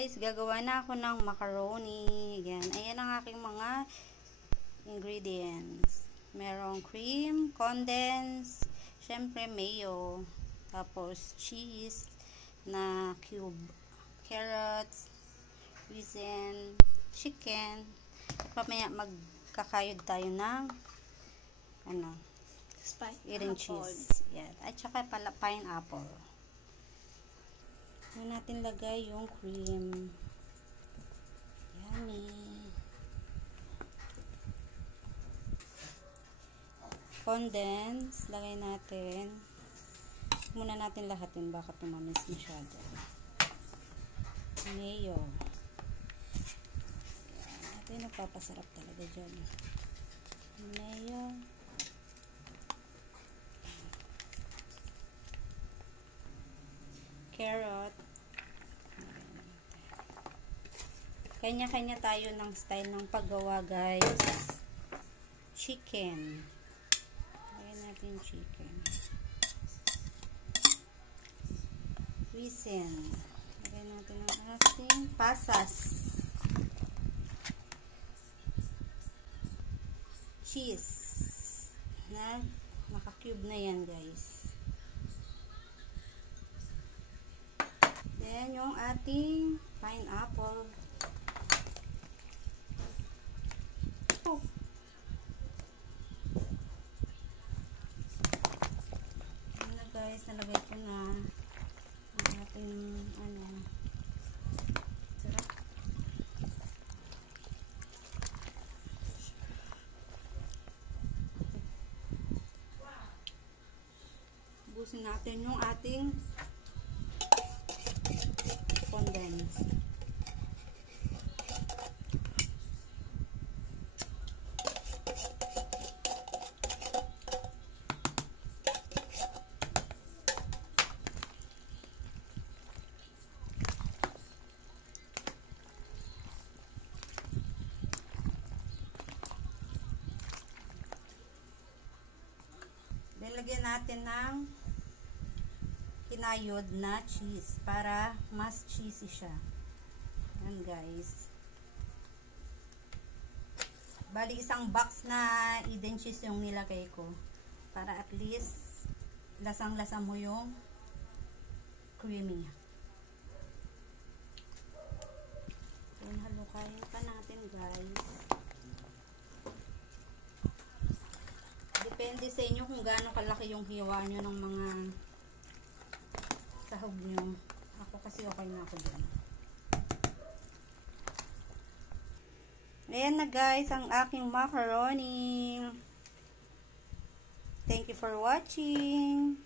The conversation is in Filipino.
guys, gagawa na ako ng macaroni. Ayan ang aking mga ingredients. Merong cream, condensed, syempre mayo, tapos cheese na cube, carrots, raisin, chicken. Pamaya magkakayod tayo ng eating cheese. Yan. At saka pala pineapple. Doon natin lagay yung cream. Yummy. Condense. Lagay natin. Muna natin lahatin. Baka tumamis masyado. Mayo. Yan. Ito yung nagpapasarap talaga dyan. Mayo. Carrot. Kanya-kanya tayo ng style ng paggawa, guys. Chicken. Lagyan natin chicken. Raisin. Lagyan natin ang ating pasas. Cheese. Naka-cube na yan, guys. Then, yung ating pineapple. Ayan na guys, nalagay ko na ang ating sarap. Busin natin yung ating condense. Lagyan natin ng kinayod na cheese para mas cheesy siya. Ayan guys. Bali isang box na Eden cheese yung nilagay ko. Para at least lasang-lasa mo yung creamy. Ayan, halukayin pa natin guys. Depende sa inyo kung gaano kalaki yung hiwa nyo ng mga sahog nyo. Ako kasi okay na ako dyan. Ayan na guys, ang aking macaroni. Thank you for watching.